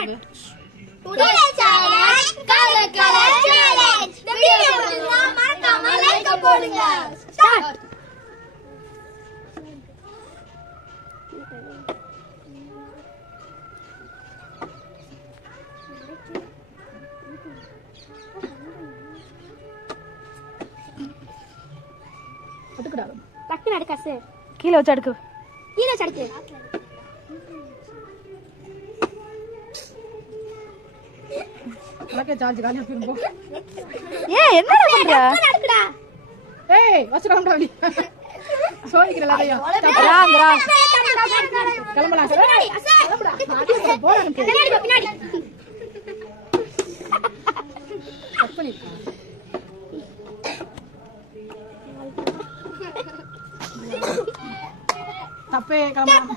Today challenge color challenge. The video மறக்காம like போடுங்க. Start. அடுக்குடா டக்குனு அடுக்காசு கீழ வச்சு அடுக்கு உனக்கே சார்ஜ் காலியா போயிரும் போ. ஏய் என்ன பண்ற? அடுக்குடா. ஏய் வச்சுடா நீ. சோதிக்கிற எல்லாரையும். ராங் கிளம்பலாம் சார். கிளம்புடா. போறா எனக்கு. பின்னாடி. கட் பண்ணி. தப்பே கிளம்பலாம்.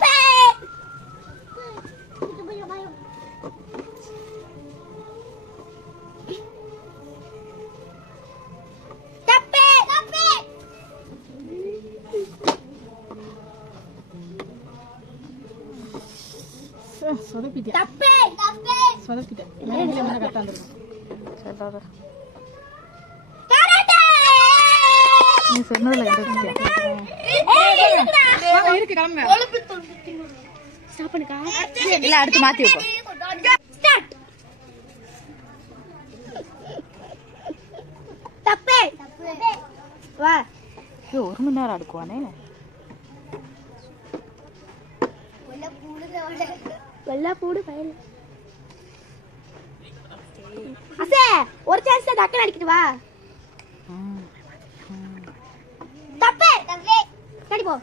சொதப்பிட்டேன். கரெக்டா வந்துருக்கும். நீ சொன்னதுல இருக்கு கிளம்பு. ஸ்டாப் பண்ணுக்கா. இல்ல அடுத்து மாத்தி வைப்போம். ஸ்டார்ட். தப்பே வா. ஐயோ 1 மணி நேரம் அடுக்குவானே. வெள்ளா பூடு பயல. அசே ஒரு சான்ஸ் தான் டக்குனு அடிக்கிட்டு வா. தப்பே சரி போ.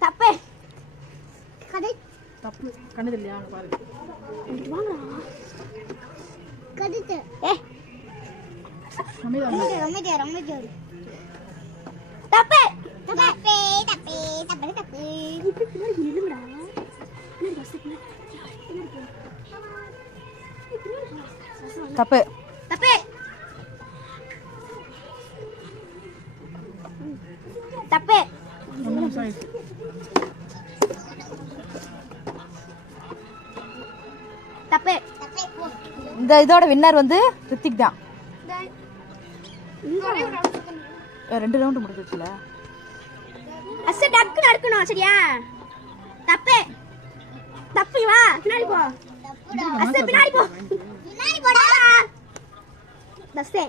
தப்பே கதை தப்பு கண்ணது இல்லையா பாரு. வாங்கடா கதித்து ரமேஜ் தப்பே நில்லுங்கடா. தப்பு தப்பே தப்பே தப்பே. இந்த இதோட வின்னர் வந்து ரித்திக் தான். 2 ரவுண்ட் முடிஞ்சிச்சுல. அசே டக்குனு அடிக்கணும் சரியா? தப்பே தப்பு வா பின்னாடி போ. அசே பின்னாடி போடா. தசே